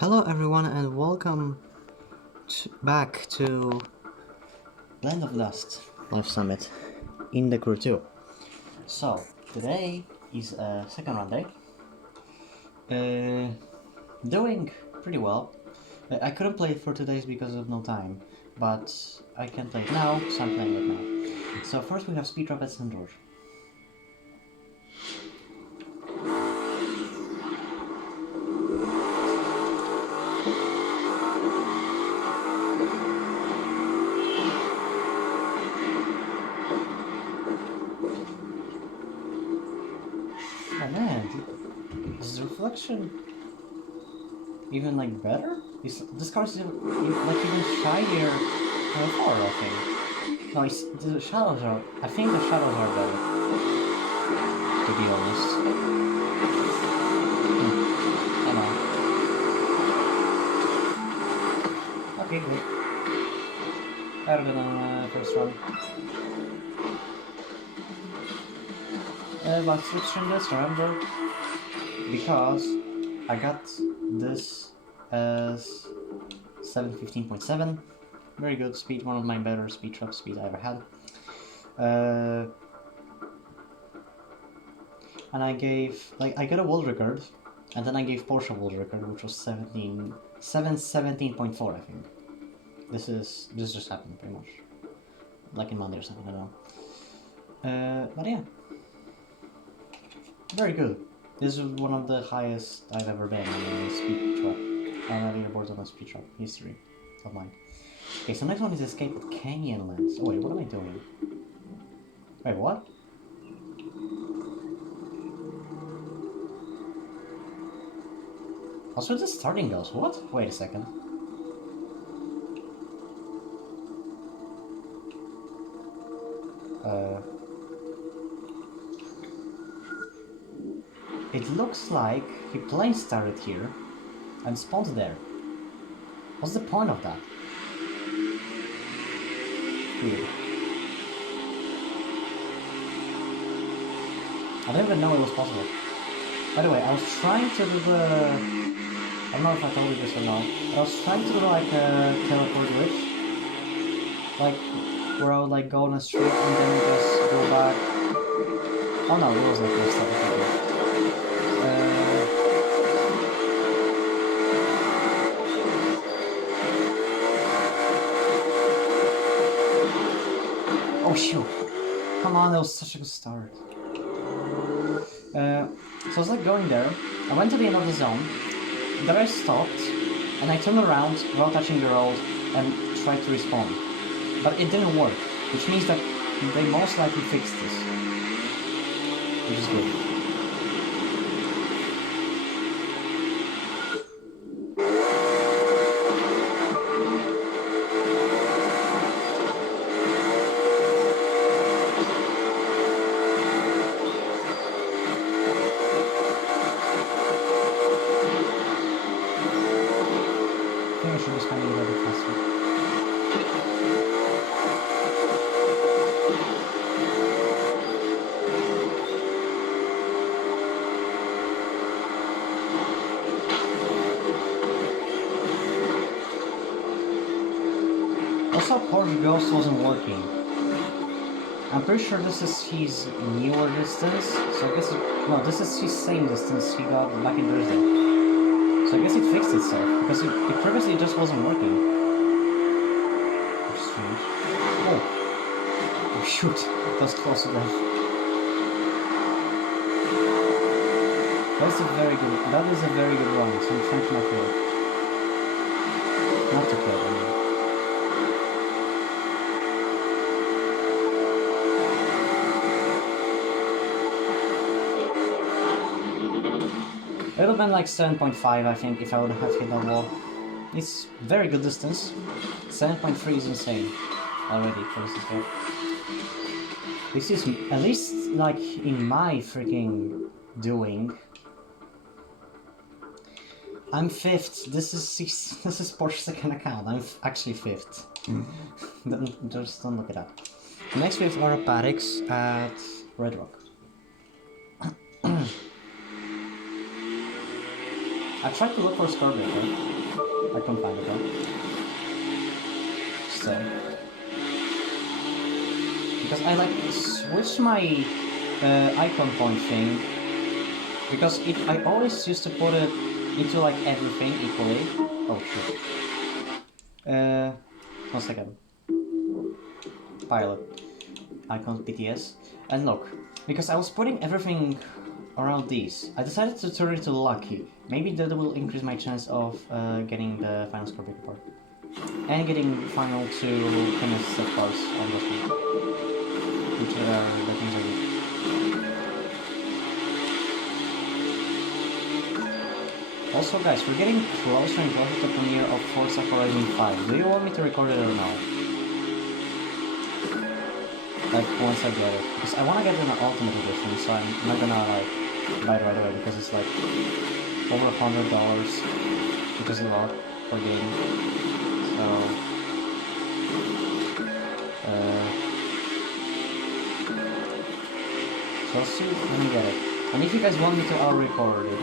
Hello everyone and welcome back to Land of Dust Live Summit in the Crew 2. So, today is a second run day. Doing pretty well. I couldn't play it for 2 days because of no time, but I can play it now, so I'm playing it now. So first we have Speed Drop at St. George. Oh man, is the reflection even like better? This card is like even shinier than before, I think. No, the shadows are. I think the shadows are better. To be honest. I know. Okay, good. Better than first run. But switching this, remember? Because I got this as 715.7. Very good speed, one of my better speed trap speed I ever had. And I gave, I got a world record, and then I gave Porsche a world record, which was 717.4, I think. This just happened, pretty much. Like in Monday or something, I don't know. But yeah. Very good. This is one of the highest I've ever been on a speed trap. On a leaderboard on a speed trap history of mine. Okay, so next one is Escape of Canyonlands. Oh wait, what am I doing? Wait, what? Also, the starting goes. What? Wait a second. It looks like he plane started here and spawned there. What's the point of that? Weird. I didn't even know it was possible. By the way, I was trying to do the... I don't know if I told you this or not. I was trying to do like a teleport glitch. Like, where I would like go on a street and then just go back. Oh no, it was like this stuff. Oh shoot! Come on, that was such a good start. So I was like going there. I went to the end of the zone. Then I stopped, and I turned around while touching the road and tried to respawn. But it didn't work, which means that they most likely fixed this. Which is good. I think I should just kind of get a bit faster. Also, Porsche Ghost wasn't working. I'm pretty sure this is his newer distance, so I guess no, this is his same distance he got back in Thursday. So I guess it fixed itself, because it previously just wasn't working. Which is strange. Oh! Oh shoot, that was close to death. That is a very good run, so I'm trying to not kill it. Not to kill it, I mean. It would have been like 7.5, I think, if I would have hit that wall. It's very good distance. 7.3 is insane already for this guy. This is, at least, like, in my freaking doing. I'm 5th. This is Porsche's second account. I'm actually 5th. Just don't look it up. Next we have Aeropatics at Red Rock. I tried to look for Starbreaker. I couldn't find it though. Still. Because I like switched my icon point thing. Because I always used to put it into like everything equally. Oh shit. 1 second. Pilot. Icon PTS. And look, because I was putting everything around these, I decided to turn it to lucky. Maybe that will increase my chance of getting the final score breaker part. And getting final 2 chemist set parts on this week. Which are the things I do. Also guys, we're getting closer and closer to the premiere of Forza Horizon 5. Do you want me to record it or no? Like, once I get it. Because I want to get an Ultimate Edition, so I'm not gonna, like, buy it right away, because it's, like, over $100, which is a lot per game. So... so I'll see when I get it. And if you guys want me to, I'll record it.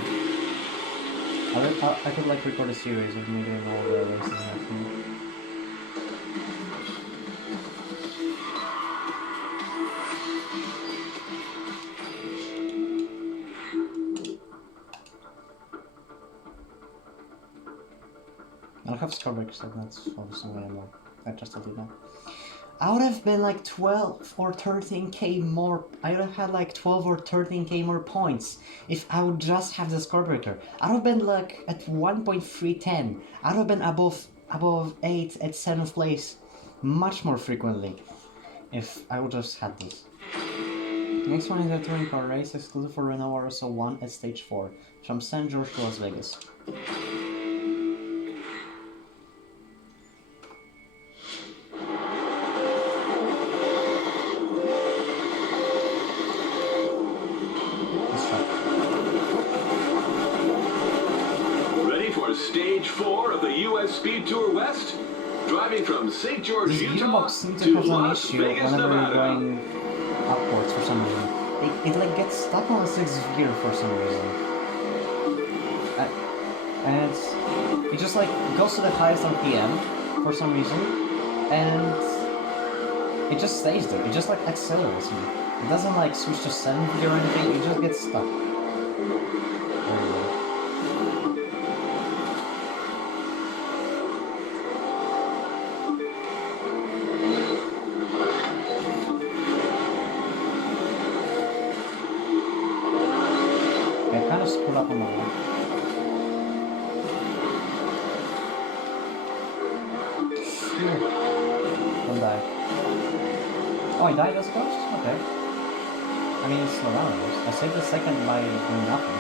I could, like, record a series of me doing all the races and everything. I don't have Scarbreak, so that's obviously what I want. I just did that. I would have been like 12 or 13k more. I would have had like 12 or 13k more points if I would just have the Scarbreaker. I would have been like at 1.310. I would have been above 8 at 7th place much more frequently if I would just had this. Next one is a touring car race exclusive for Renault RSO 1 at stage 4 from St. George to Las Vegas. Stage 4 of the U.S. Speed Tour West, driving from St. George, Utah to Las Vegas, whenever Nevada. you're going upwards for some reason. It like gets stuck on the 6th gear for some reason. And it just like goes to the highest RPM for some reason, and it just stays there. It just like accelerates me. It doesn't like switch to 7th gear or anything, it just gets stuck. Screwed up on the wall. Don't die. Oh, I died as ghost? Okay. I mean, it's slow down. I saved the second by doing nothing.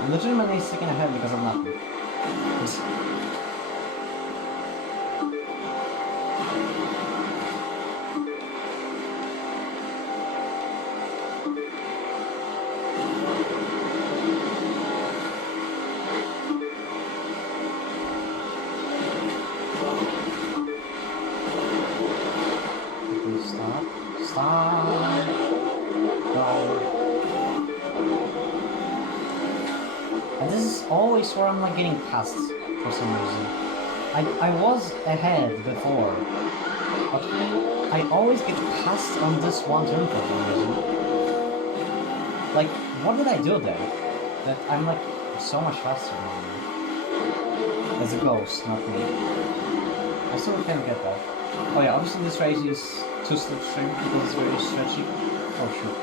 I'm legitimately sticking ahead because of nothing. Stop. Stop. Go. And this is always where I'm like getting passed for some reason. I was ahead before, but I always get passed on this one turn for some reason. Like, what did I do there? That I'm like so much faster than you. As a ghost, not me. I still can't get that. Oh yeah, obviously this race is too slipstream because it's very stretchy. Oh shoot.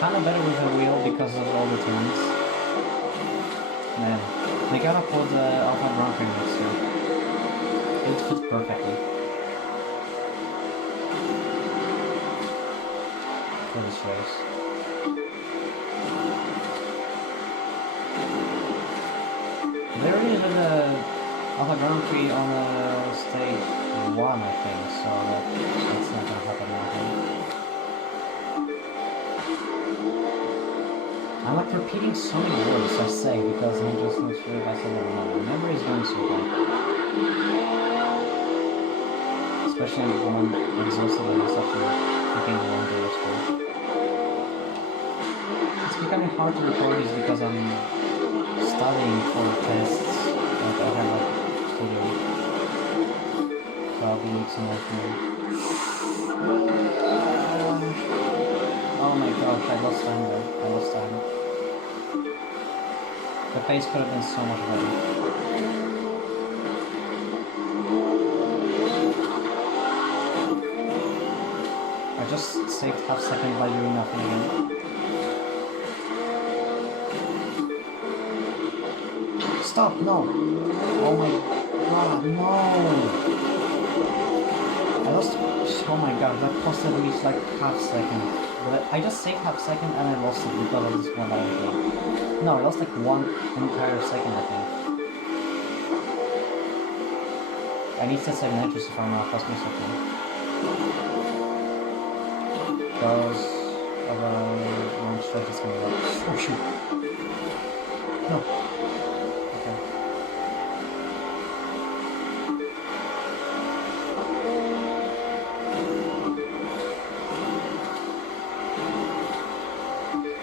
Kinda better with the wheel because of all the turns. Man, they gotta put the Alpha Grand Prix next year. It fits perfectly. For this race. not a Grand Prix on stage 1, I think, so that's not gonna happen now. I'm like repeating so many words I say because I'm just not sure if I said them or not. My memory is going so bad. Especially when I'm exhausted and it's after freaking long day of school. It's becoming hard to record this because I'm studying for tests. Like I have like studio. So I'll be mixing like more. Oh my gosh, I lost time there. I lost time. The pace could have been so much better. I just saved half second by doing nothing again. Stop, no! Oh my god, no! I lost, oh my god, that costed me like half second. But I just saved half second and I lost it because of this one other thing. No, I lost like one entire second, I think. I need to save nitrous if I'm not cost me something. Because of a long stretch is coming up. Oh shoot! No! Okay.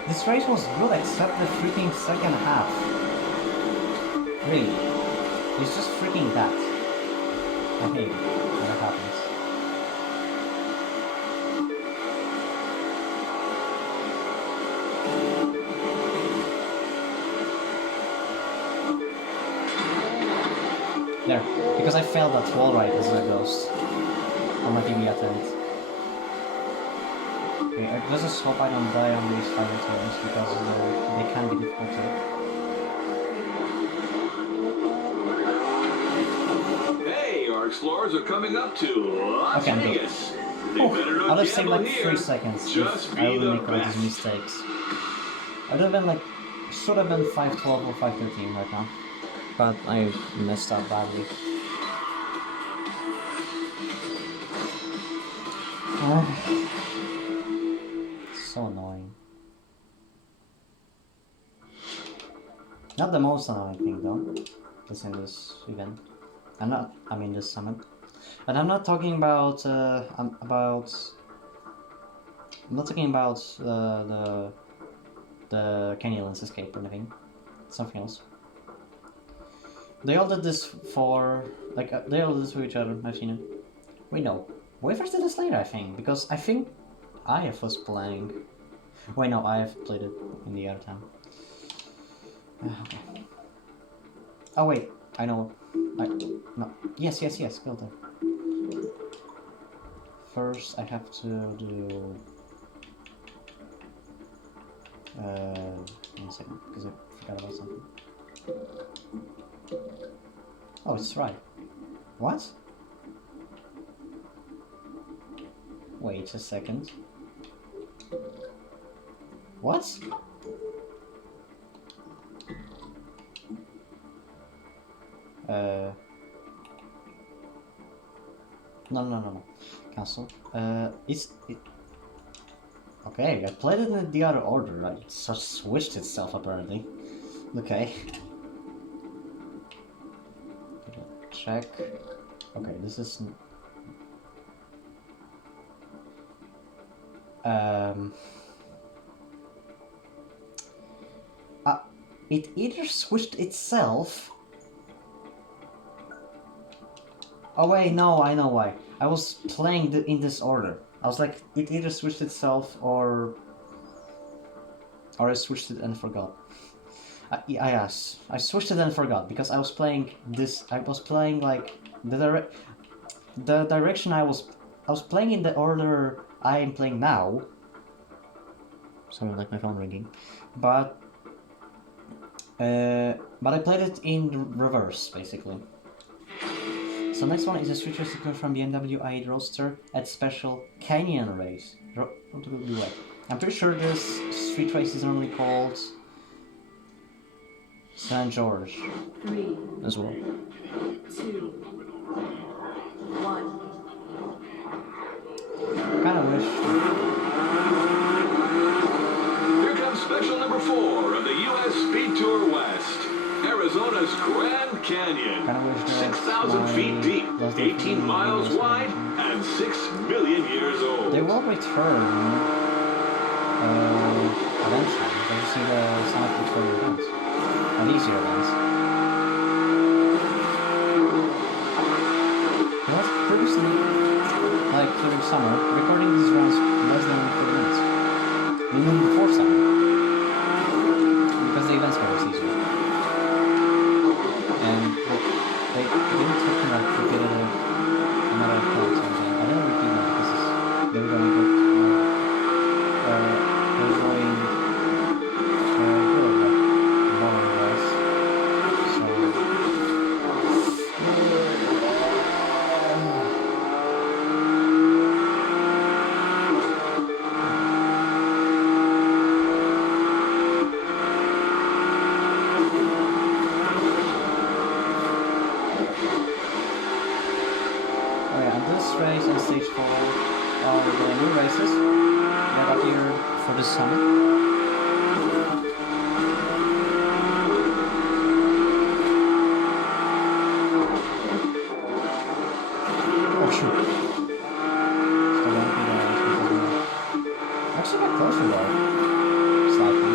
This race was good except the freaking second half. Really. It's just freaking that. I hate it when it happens. There, because I failed that wall ride as a ghost on my TV attempt. Okay, I just hope I don't die on these final turns because they can be difficult to. Hey, our explorers are coming up to Las Vegas. They better I'd not have saved gamble like 3 here. seconds Just if I be would the make all these best. mistakes. I'd have been like, should have been 5:12 or 5:13 right now. But I messed up badly. So annoying. Not the most annoying thing though, is in this event. I mean this summit. And I'm not talking about, I'm not talking about the Canyonlands escape or anything. Something else. They all did this for, like, they all did this for each other, I've seen it. Wait, no. Wafers did this later, I think, because I think IF was playing. Wait, no, IF played it in the other time. Okay. Oh, wait, I know. No. Yes, go there. First, I have to do... one second, because I forgot about something. Oh, it's right. What? Wait a second. What? No. Cancel. Okay, I played it in the other order. It just switched itself apparently. Okay. Check. Okay, this is... it either switched itself... Oh wait, no, I know why. I was playing in this order. I was like, it either switched itself or I switched it and forgot. Yes, I switched it and forgot because I was playing this. I was playing like the direction I was playing in the order I am playing now. Sorry, like my phone ringing, but I played it in reverse basically. So next one is a street race sequence from BMW i8 Roadster at special Canyon Race. I'm pretty sure this street race is normally called St. George 3, as well. 2, 1. Kind of wish. Here comes special number 4 of the U.S. Speed Tour West. Arizona's Grand Canyon. Kind of wish that 6,000 feet deep, 18 miles wide, and 6 million years old. They will return eventually. Did you see the Sonic Return events? Or these year events? It was previously, like through summer, recording these runs less than 30 minutes. Even before summer. Because the events were easier. And they didn't take like repetitive amount of points. I didn't repeat them because they were going to go they're going good, like more or less. So this race and stage 4 are the new races that appeared for this summer. Oh shoot. Still don't think that was actually got closer though. Slightly.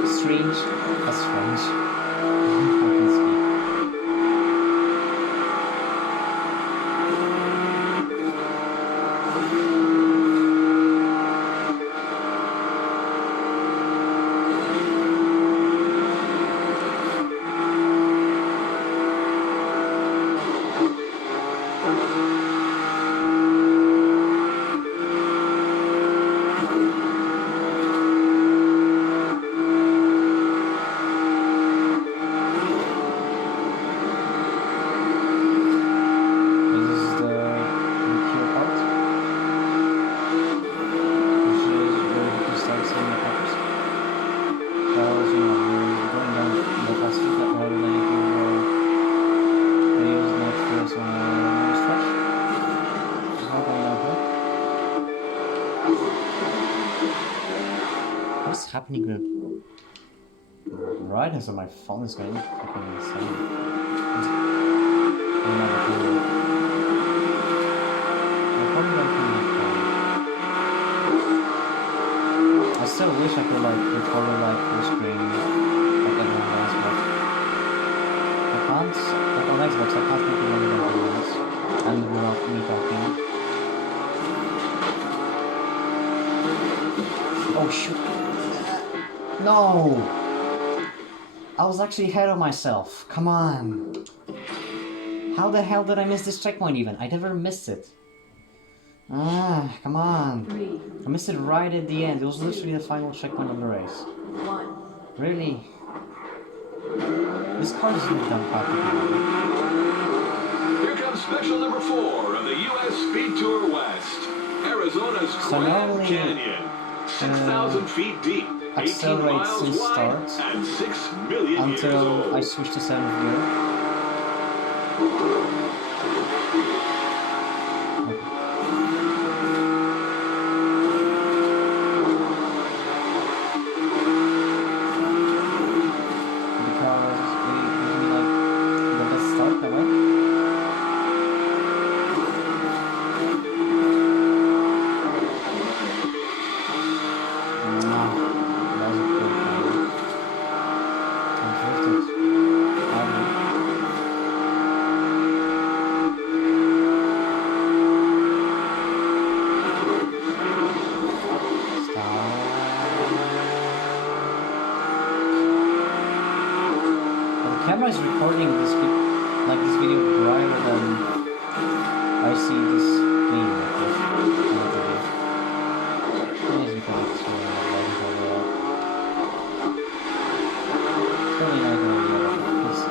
That's strange. That's strange. I can speak. What's happening with brightness on my phone is going fucking insane. I still wish I could like record it like full screen like everyone does, but I can't. Like on Xbox, I can't make it longer than 2 minutes, and without me talking. Oh shoot! No! I was actually ahead of myself. Come on! How the hell did I miss this checkpoint even? I never missed it. Ah, come on. 3, I missed it right at the end. It was literally the final checkpoint of the race. 1. Really? This car isn't done practically. Here comes special number 4 of the U.S. Speed Tour West. Arizona's So Grand normally, Canyon. 6,000 feet deep, 18 accelerate miles since wide, start and 6 million years until old. I switch to 7th gear. Because it gives me like the best start ever. Camera is recording this this video brighter than I see this game. Maybe because it's really light overall. It's probably not going to be able to because it's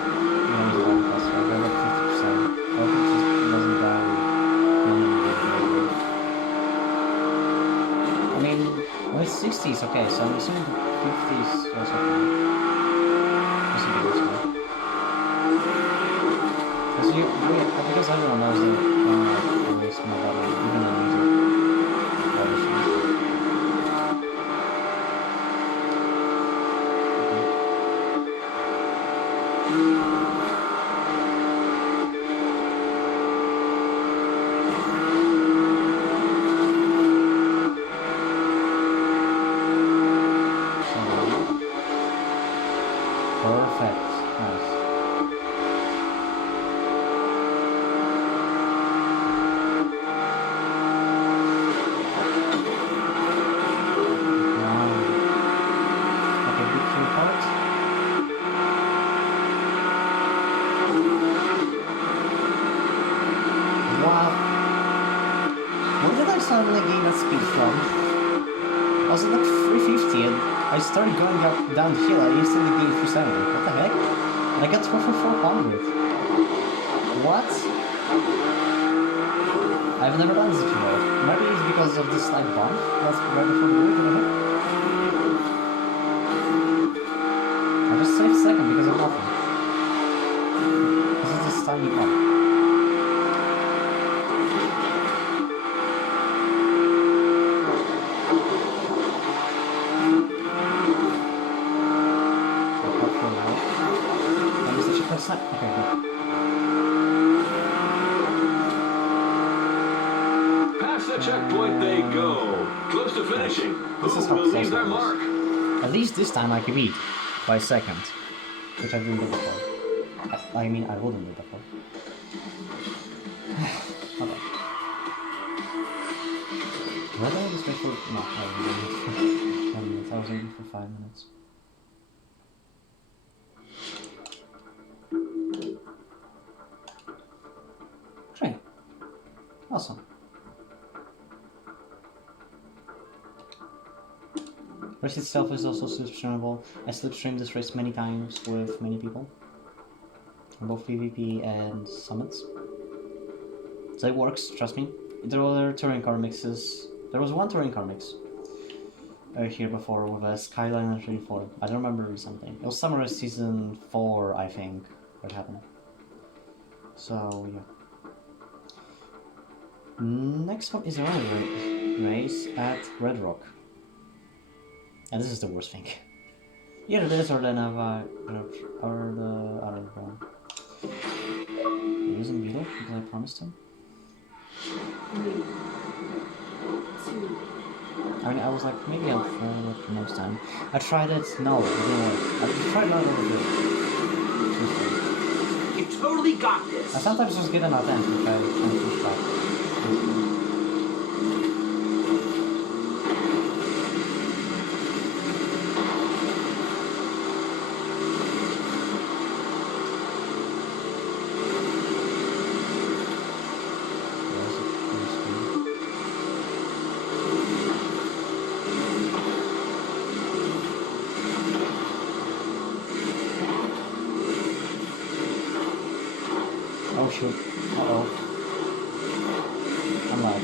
a lot faster. I got like 50%. I hope it just doesn't die. I mean, when it's 60s, okay, so I'm assuming the 50s also fine. This would be this way. Because everyone knows that only small battle, even in music. Perfect. Nice. Okay, good kill part. Wow. Where did I suddenly gain that speed from? I was at like 350 and I started going downhill. I instantly gained 370. What the heck? And I got 400. What? I've never done this before. Maybe it's because of the slight bump that's right before the root. I just saved second because of nothing. This is this tiny bump. Okay, good. Past the checkpoint they go. Close to finishing. This is Who how will leave their close I mark? was. At least this time I can beat by a second, which I didn't do before. I mean, I wouldn't do before. Okay. Why did I just wait for... No, I was waiting for 10 minutes. I was waiting for 5 minutes. Great. Awesome. Race itself is also slipstreamable. I slipstreamed this race many times with many people. Both PvP and summits. So it works, trust me. There were other touring car mixes. There was one touring car mix here before with a Skyliner 34. I don't remember something. It was Summer Season 4, I think, what happened. So, yeah. Next one is another race at Red Rock. And this is the worst thing. Either this or then or the other one. Using Beetle because I promised him. 3, 2. I mean, I was like, maybe I'll try it next time. I tried it, no, it didn't work. I tried not over good. You totally got this. I sometimes just get an attempt, which I try to push back. Oh shoot. Uh-oh. I'm live.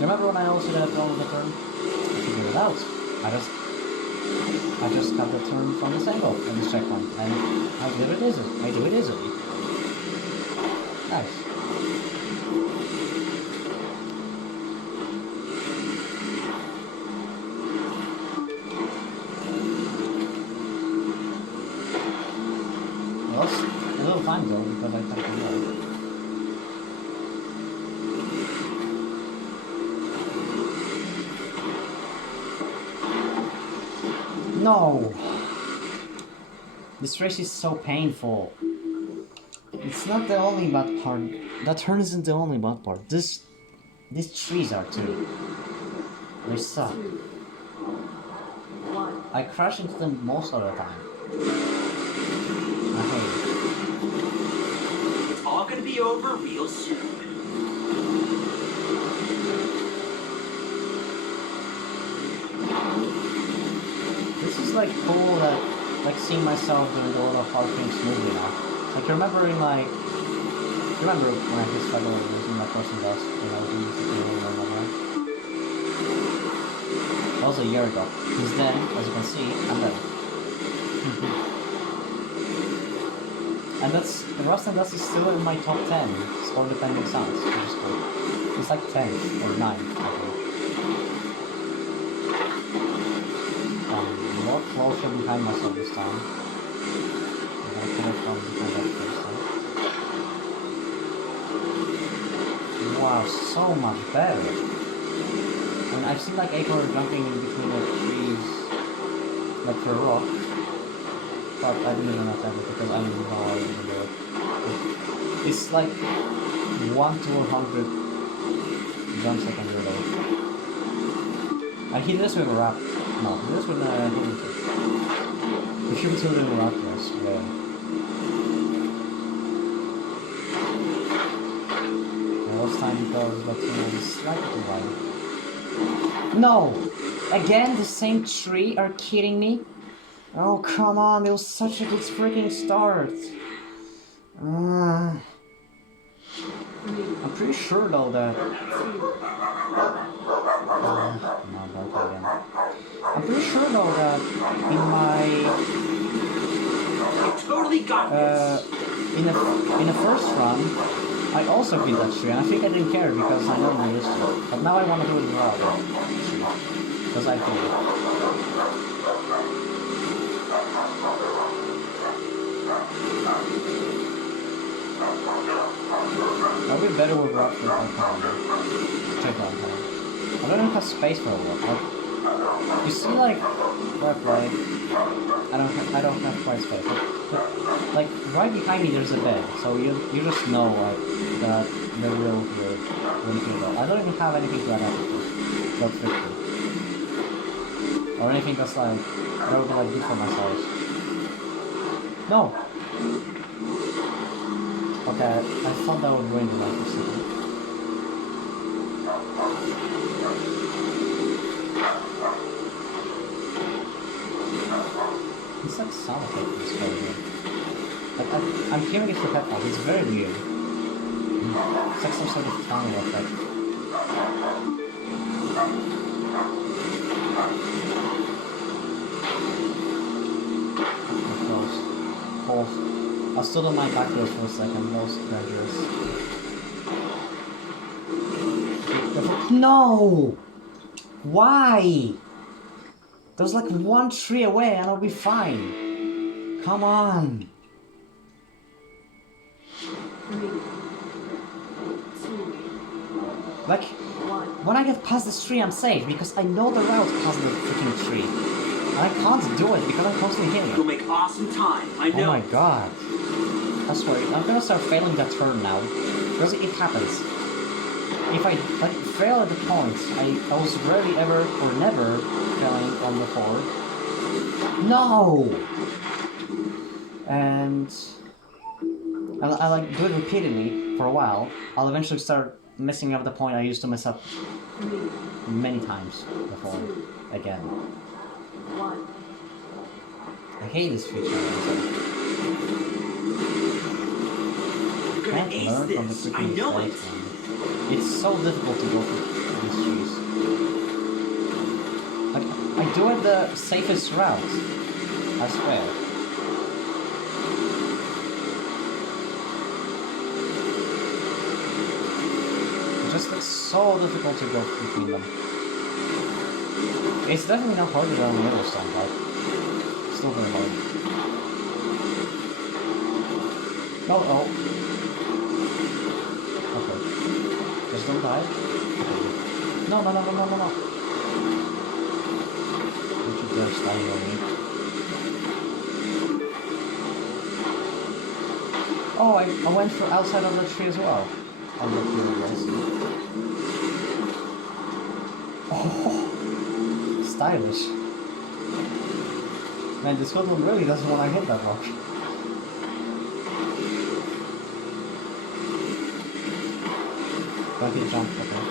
Remember when I also did a turn with the turn? I figured it out. I just got the turn from this angle in this checkpoint, and I do it easily. Nice. Well, it's a little time though, because I took the road. No! This race is so painful. It's not the only bad part. That turn isn't the only bad part. These trees are too. They suck. 2, 1. I crash into them most of the time. I hate it. It's all gonna be over real soon. it's like cool that, like, seeing myself doing all the hard things smoothly now. Like, remember when I struggled using my person best when I was doing this again over and over? That was a year ago. Because then, as you can see, I'm ready. And that's, the Rust and Dust is still in my top 10 score depending sounds, which is cool. It's like 10 or 9, I think. More closer behind myself this time. I'm gonna put it from behind that first time. Wow, so much better. I mean, I've seen like Acor jumping in between the trees, like for a rock. But I didn't even attempt it because I didn't know how I was gonna do it. It's like 1 to 100 jumps I can do though. I hit this with a rap. No, this with a hidden trick. If you two little rap, yes, yeah. I lost time because the tunnel is slightly wide. No! Again, the same tree? Are you kidding me? Oh, come on, it was such a good freaking start. I'm pretty sure though that... I'm pretty sure though that in my... You totally got this. in the first run, I also beat that tree, and I think I didn't care because I normally used to. But now I want to do it without it. Because I can. I'll be better with rock than check on time. I don't even have space for a rock. Like, you see, like, where I play, I don't have quite space. But, like, right behind me there's a bed, so you just know, like, that the real here will feel that. I don't even have anything to add up to. Not 50. Or anything that's like, that would be like good for my size. No! Okay, I thought that would ruin the life for a second. It's like sound effect is very good. Like, I'm hearing it through headphones, it's very weird. It's like some sort of tunnel effect. Pause. I stood on my back there for a second, most dangerous. No! Why? There's like one tree away and I'll be fine. Come on. 3, 2, Like, 1. when I get past this tree, I'm safe because I know the route past the freaking tree. And I can't do it because I'm constantly hitting You'll it. make awesome time. I know. Oh my god. I swear, I'm gonna start failing that turn now. Because it happens. If I like fail at the points, I was rarely ever or never failing on the forward. No! And I like do it repeatedly for a while. I'll eventually start messing up the point I used to mess up 3, many times before. 2, Again. 1. I hate this feature. You're gonna Can't ace learn from the this. I freaking know it. mistakes, man. It's so difficult to go through these trees. Like, I do it the safest route. I swear. It's just it's so difficult to go between them. It's definitely not harder than the other song, but still very hard. Oh. Okay. Just don't die. Okay. No. Don't you dare stand on me. Oh, I went for outside of the tree as well. I'm not curious. Oh, stylish. Man, this one really doesn't want to hit that much. Don't hit jump, okay.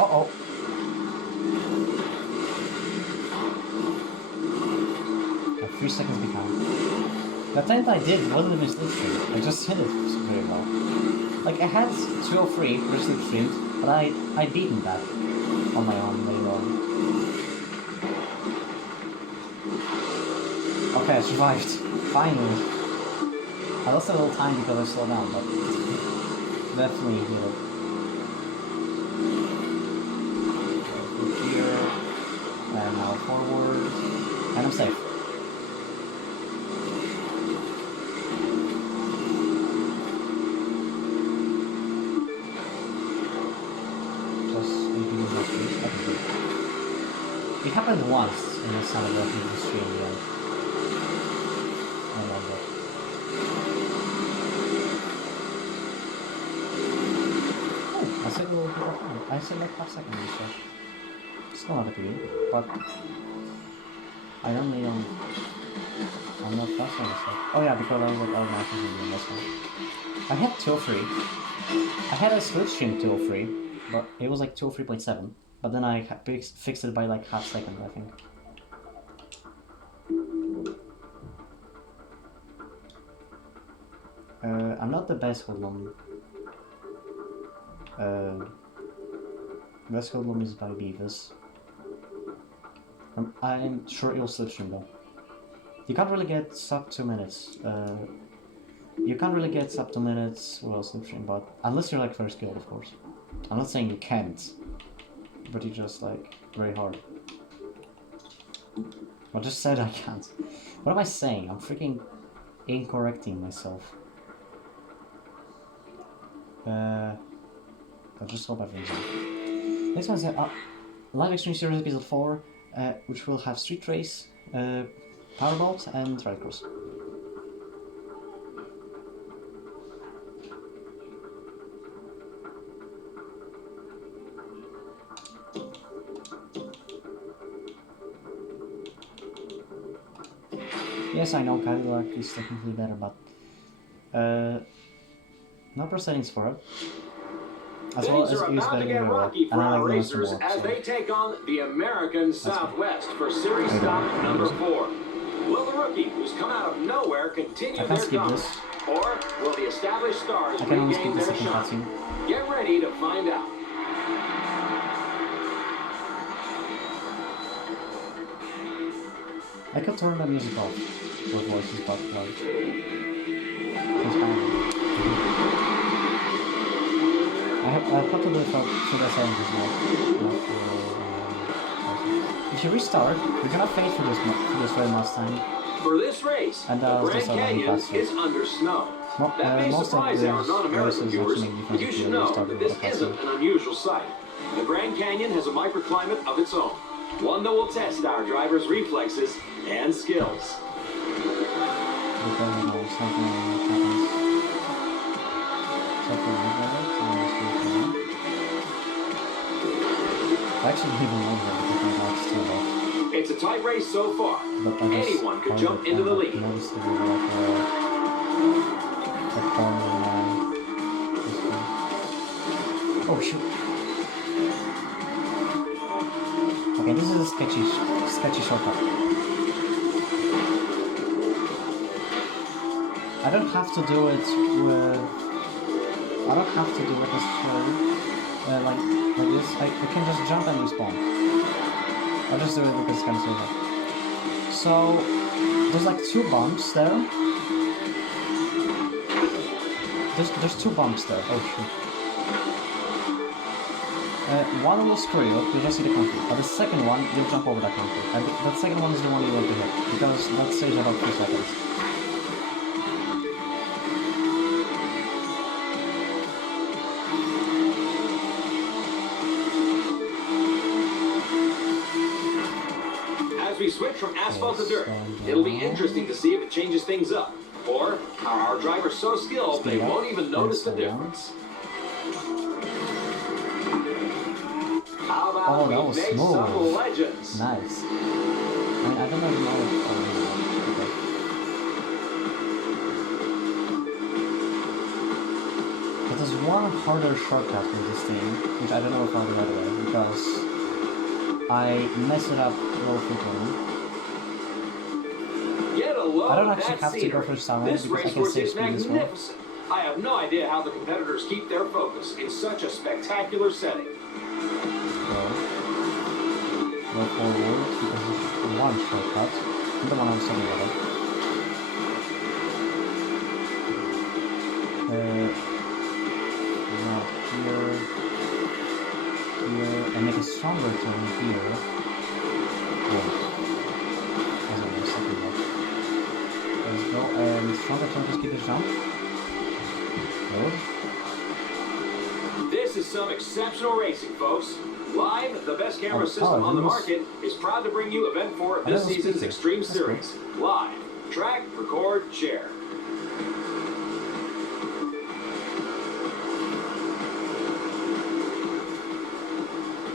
Uh-oh. 3 seconds behind. The attempt I did wasn't even slipstream. I just hit it very well. Like I had 203 for slipstream, but I beaten that on my own later on. Okay, I survived. Finally. I lost a little time because I slowed down, but definitely healed. Here, and now forward, and I'm safe. It happened once in the Son of the history in the end. I love that. Oh, I said a little bit of time. I said like 5 seconds or so. Still not a good, but I only I'm not fast on this stuff. Oh yeah, because I was like automatically doing this one. I had 203. I had a slipstream 203, but it was like 203.7. But then I fixed it by like half second, I think. I'm not the best hoodlum. Best hoodlum is by Beavis. I'm sure it'll slipstream though. You can't really get sub 2 minutes. You can't really get sub 2 minutes while slipstream, but unless you're like first skilled, of course. I'm not saying you can't. But you just like very hard. I just said I can't. What am I saying? I'm freaking incorrecting myself. I just hope everything's on. Next one's Live Extreme Series Episode 4, which will have Street Race, Powerboat, and Rallycross. Yes, I know Cadillac is technically better, but no pro settings for it. As well as Things are about to get rocky for our racers as they take on the American Southwest for series stop number 4. Will the rookie who's come out of nowhere continue their dominance, or will the established stars regain their shine? Get ready to find out. I could turn the music off for voices, but like, I've got to do it for the settings as well. If you restart, you're gonna fade for this very much time. For this race, and the Grand Canyon is under snow. That may surprise our non-American viewers, but you should know that this isn't an unusual sight. The Grand Canyon has a microclimate of its own, one that will test our drivers' reflexes and skills. It's a tight race so far. Anyone could jump into the lead. Oh shoot. Okay, this is a sketchy shortcut. I don't have to do it with... I don't have to do it necessarily like this. I can just jump and respawn. I'll just do it because it's kind of simple. So, there's like 2 bumps there. There's 2 bumps there. Oh shoot. One will screw you, you'll just see the concrete, but the second one, you'll jump over that concrete. And that second one is the one you want to hit, because that saves about 3 seconds. As we switch from asphalt to dirt, it'll be interesting to see if it changes things up, or are our drivers so skilled they won't even notice the difference. How about that was we make smooth. some legends? Nice. I mean, I don't know if you know it. Okay. But there's one harder shortcut with this thing, which I don't know if I'll do right away, because I mess it up real frequently. Get a load I don't of actually that have to go scenery. for summer This because I can racecourse save is speed as well. magnificent. I have no idea how the competitors keep their focus in such a spectacular setting. Go forward because it's one shortcut. I don't want to have the other. Now here, and make a stronger turn here. Let's go, and stronger turn, just keep it jump. Good. This is some exceptional racing, folks. Live, the best camera system on the market, is proud to bring you Event 4 of this season's Extreme Series. Live. Track, record, share.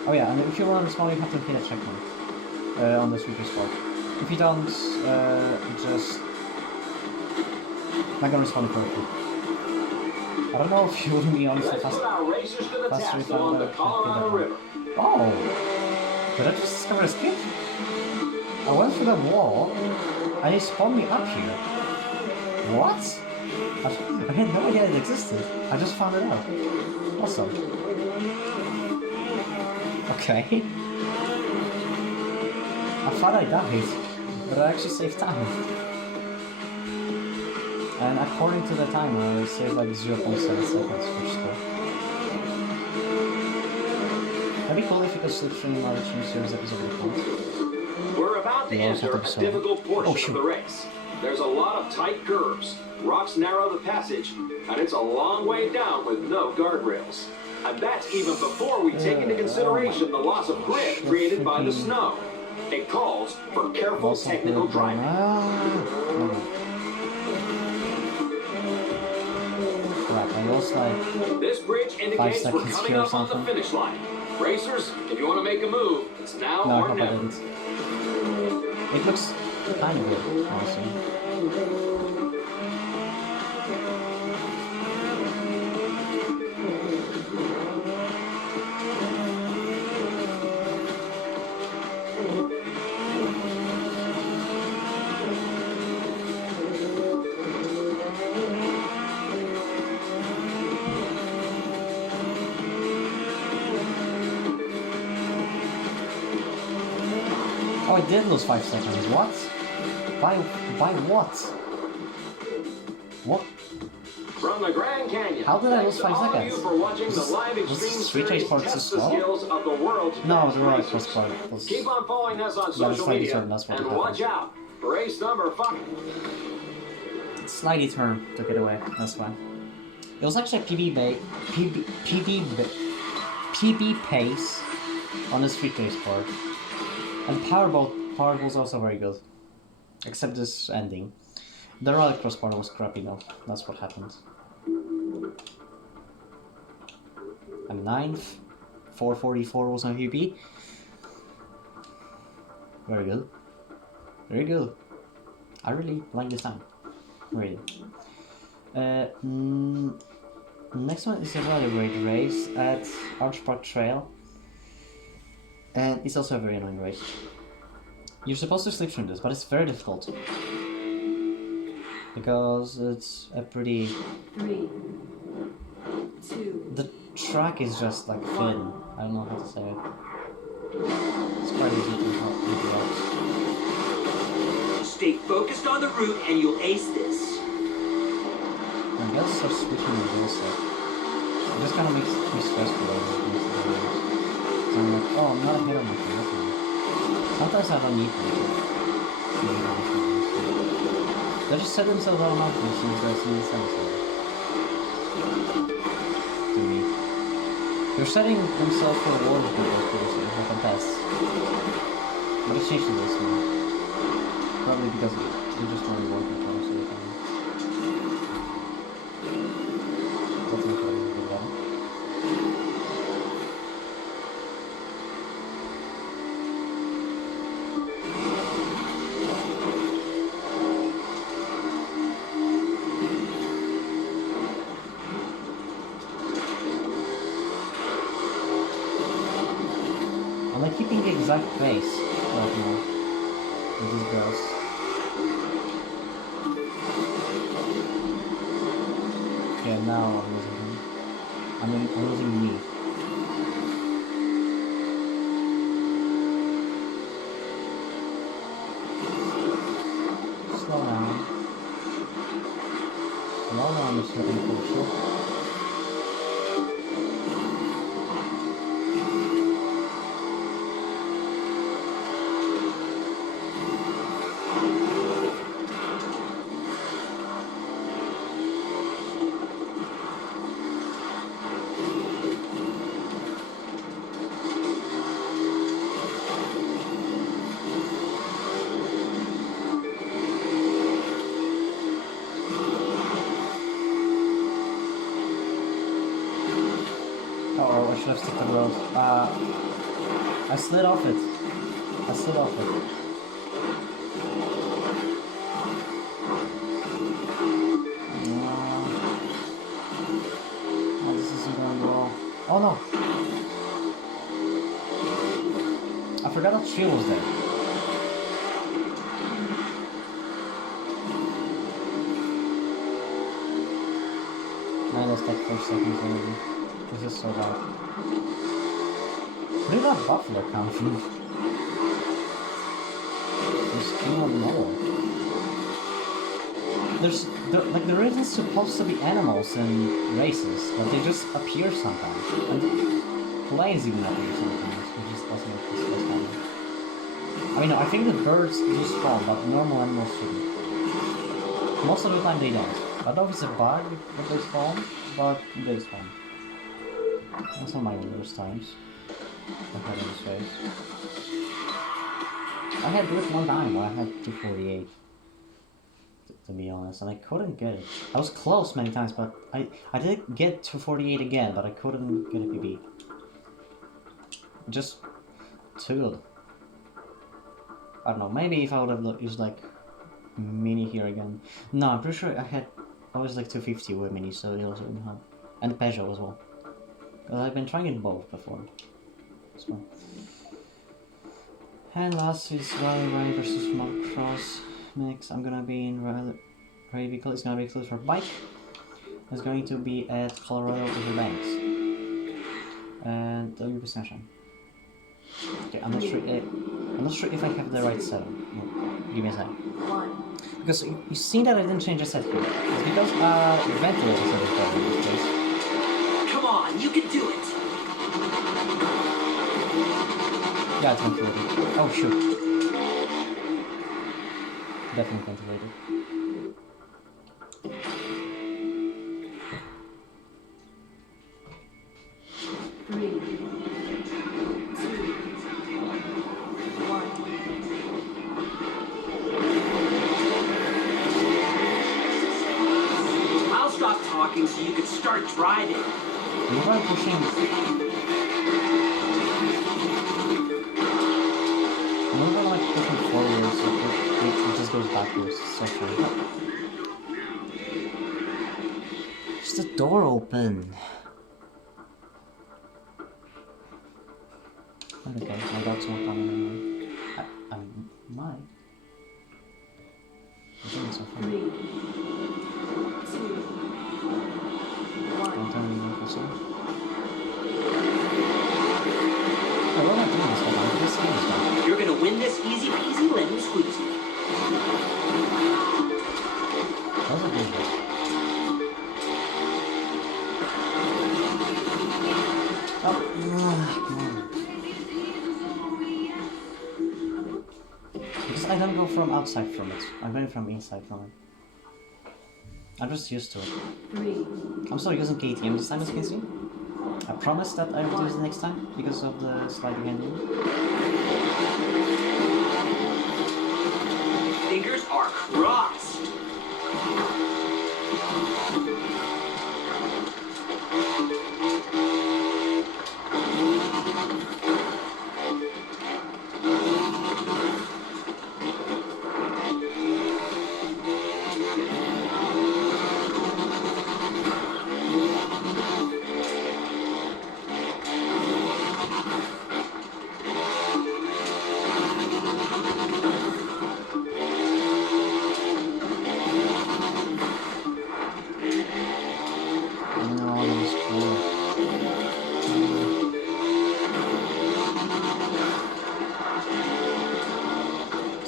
Oh yeah, and if you want to respond, you have to hit a checkpoint on the Super Sport. If you don't, just not gonna respond correctly. I don't know if you would be honest. Let's put our racers to the test along the Colorado River. Oh, did I just discover a skip? I went through the wall, and it spawned me up here. What? I had no idea it existed. I just found it out. Awesome. Okay. I thought I died, but I actually saved time. And according to the timer, it says like 0.7 seconds, which is cool. That'd be cool if you could slip stream our Extreme Series episode before. We're about to enter a difficult portion of the race. There's a lot of tight curves. Rocks narrow the passage, and it's a long way down with no guardrails. And that's even before we take into consideration the loss of grip created by the snow. It calls for careful technical driving. Crap, I lost like this bridge indicates we're coming up on the finish line. Racers, if you want to make a move, it's now or never. It looks kind of good, honestly. Oh, I did lose 5 seconds. What? By what? What? From the Grand Canyon. How did I lose 5 seconds? Was Street Race Part test the skills of the world's No, best the Roller racers. Part. Keep on following us on social media and watch out. Race number 5. Slidey turn took it away. That's fine. It was actually a PB pace on the Street Race part. And Powerball part was also very good. Except this ending. The Rallycross part was crappy though. That's what happened. I'm 9th. 444 was on PB. Very good. Very good. I really like this time. Really. Next one is a rally raid race at Arch Park Trail. And it's also a very annoying race. You're supposed to slip through this, but it's very difficult. Because it's a pretty... 3, 2, The track is just like thin. I don't know how to say it. It's quite easy to help. Stay focused on the route and you'll ace this. I guess start switching the wheel set. It just kind of makes me stressful. So I'm like, oh, I'm not ahead of my phone. Sometimes I don't need to. They just set themselves automatically as soon as they're seeing the sensor. To me. They're setting themselves for a water people previously, like a test. But it's changed to this now. Probably because they just want to work with most of the time. That's not really good level. Am I keeping the exact pace right now with these girls? now I'm losing him. I'm losing me. Slow down. Slow down, Mr. Uncultured. Oh, I should have stuck the road. I slid off it. I slid off it. Oh, this isn't going well. Oh no! I forgot that shield was there. I lost like 4 seconds already. This is so bad. Where did that buffalo come from? There's king of nowhere. There isn't supposed to be animals in races, but they just appear sometimes. And planes even appear sometimes, which just doesn't make this happen. I mean, I think the birds do spawn, but normal animals shouldn't. Most of the time they don't. I don't know if it's a bug that they spawn, but they spawn. That's not my worst times. I've had in this race. I had this one time where I had 248. To be honest, and I couldn't get it. I was close many times, but I did get 248 again, but I couldn't get a PB. Just too good. I don't know, maybe if I would have used like Mini here again. No, I'm pretty sure I was like 250 with Mini, so it also wouldn't have. And Peugeot as well. Because I've been trying it both before. So. And last is Rally Ray versus Motocross mix. I'm gonna be in Rally vehicle. It's gonna be exclusive for bike. It's going to be at Colorado River Banks. And WP Sunshine. Okay, I'm not sure if I have the right setup. No, give me a second. Because you see that I didn't change the set here. It's because ventilator is a problem in this case. Come on, you can do it. Yeah, it's ventilated. Oh shoot. Definitely ventilated. I'll stop talking so you can start driving. Whenever I'm pushing... Whenever I'm like pushing forwards, it just goes backwards. It's so funny. Just the door open. Okay, my dog's not coming anymore. I might. I'm doing so far. 3, 2, 1. Don't tell me what to say. Oh, what am I doing this one? This game is done. You're gonna win this easy peasy lemon squeezy. How's it doing this? Oh, come on. Because I don't go from outside from it. I'm going from inside from it. I'm just used to it. 3, I'm still using KTM this time, as you can see. I promise that I will use it next time because of the sliding handle. Fingers are crossed.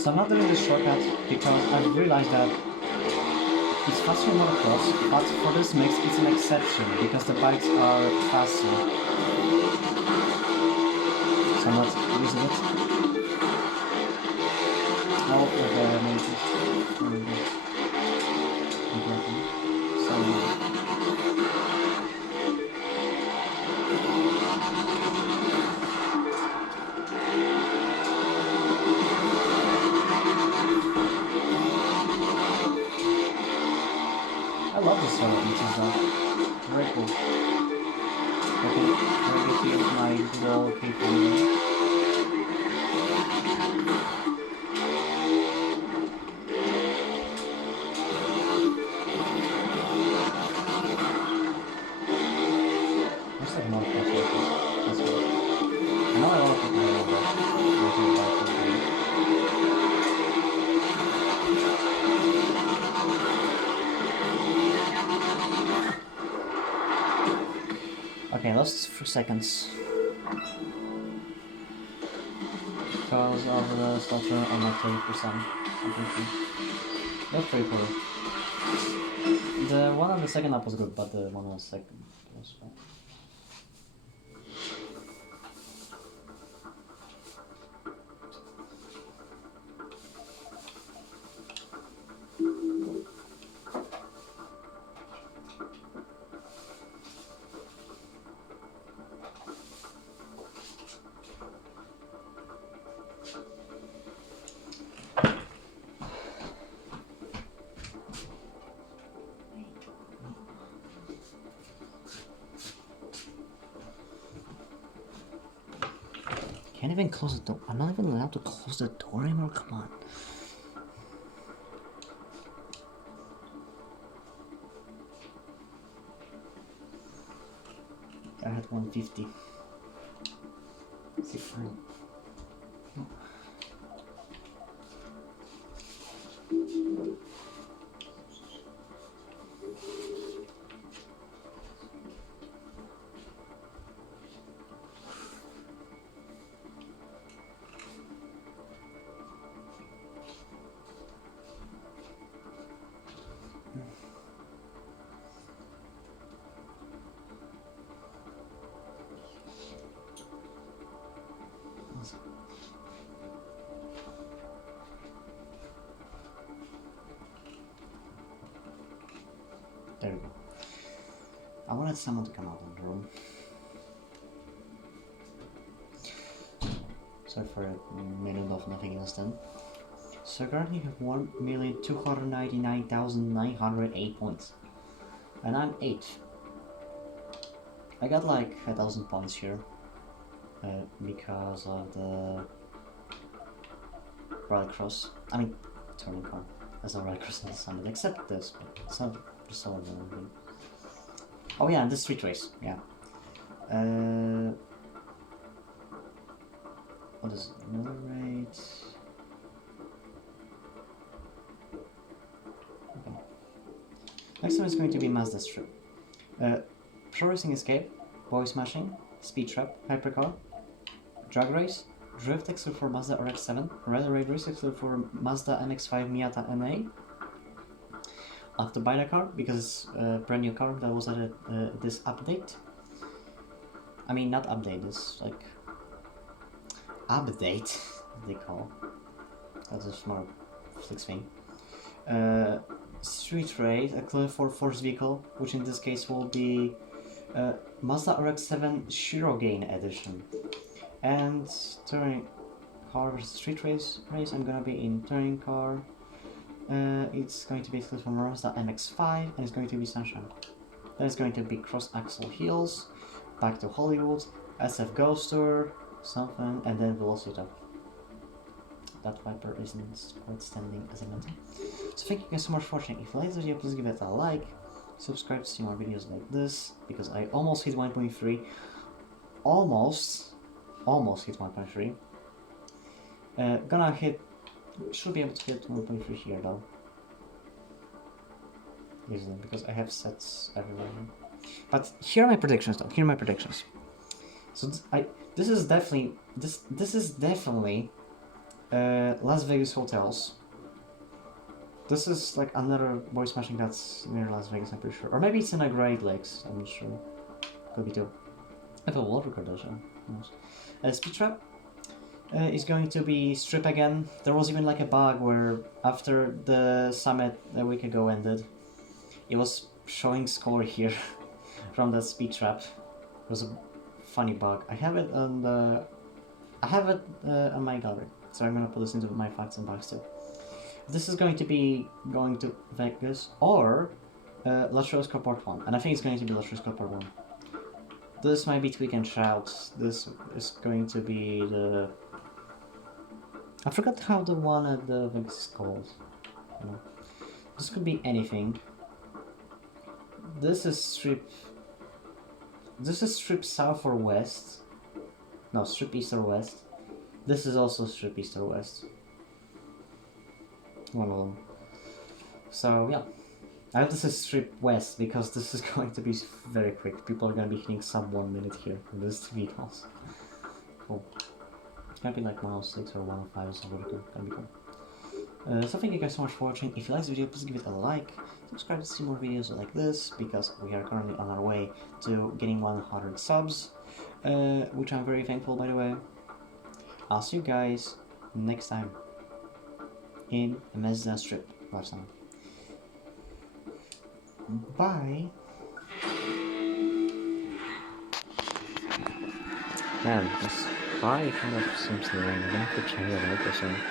So I'm not doing this shortcut because I've realized that it's faster in motocross, but for this mix it's an exception because the bikes are faster. So I'm not using it. Oh, okay, maybe. I love this sort of beaches though. Very cool. Okay, I'm going to use my dual people. Looks like more crosswalkers. That's good. I know I want to put my over. Okay, lost 3 seconds. Because of the slaughter on my 30%. That's pretty cool. The one on the second up was good, but the one on the second was bad. Can't even close the door. I'm not even allowed to close the door anymore. Come on. I had 150. See, fine. There we go. I wanted someone to come out of the room. Sorry for a minute of nothingness then. So currently you have 1,299,908 points. And I'm 8th. I got like 1,000 points here. Because of the rallycross. I mean, touring car. There's no rallycross in the summit, except this, but it's not so annoying. Oh yeah, and the street race, yeah. What is it? Another rate? Okay. Next one is going to be Mazda Strip. Pro Racing Escape, Boy Smashing, Speed Trap, Hypercar, Drag Race, Drift exclusive for Mazda RX-7, Rally Raid Race exclusive for Mazda MX-5 Miata NA. I have to buy the car because it's a brand new car that was added this update. I mean, not update, it's like update they call. That's a smart flex thing. Street Race, a clear for Force Vehicle, which in this case will be Mazda RX-7 Shirogane Edition. And touring car versus street race, I'm gonna be in touring car. It's going to be exclusive from Mazda MX-5 and it's going to be Sunshine. Then it's going to be Cross Axle Heels, Back to Hollywood, SF Ghoster, something, and then Velocita. That Viper isn't quite standing as I meant. So thank you guys so much for watching. If you like this video, please give it a like, subscribe to see more videos like this, because I almost hit 1.3. Almost hit 1.3. Gonna hit, should be able to hit 1.3 here though. Easily, because I have sets everywhere. But here are my predictions though, here are my predictions. So this is definitely Las Vegas hotels. This is like another voice matching that's near Las Vegas, I'm pretty sure. Or maybe it's in a Great Lakes, I'm not sure. Could be too. I have a world record though, so who knows. Speed Trap is going to be Strip again. There was even like a bug where after the summit a week ago ended, it was showing score here from that Speed Trap. It was a funny bug. I have it on the... I have it on my gallery, so I'm gonna put this into my facts and bugs too. This is going to be going to Vegas or Latrosco Part 1, and I think it's going to be Latrosco Part 1. This might be Tweak and Shout. This is going to be the... I forgot how the one at the Vegas is called. No. This could be anything. This is Strip... This is Strip South or West. No, Strip East or West. This is also Strip East or West. One of them. So, yeah. I hope this is Strip West, because this is going to be very quick. People are going to be hitting sub 1 minute here with this TV calls. Cool. It's going to be like 106 or 105 or something. That'd be cool. So thank you guys so much for watching. If you like this video, please give it a like. Subscribe to see more videos like this, because we are currently on our way to getting 100 subs. Which I'm very thankful, by the way. I'll see you guys next time in Mazda Strip last time. Bye. Man, this bye kind of seems to ring. I'm gonna have to change it out or something.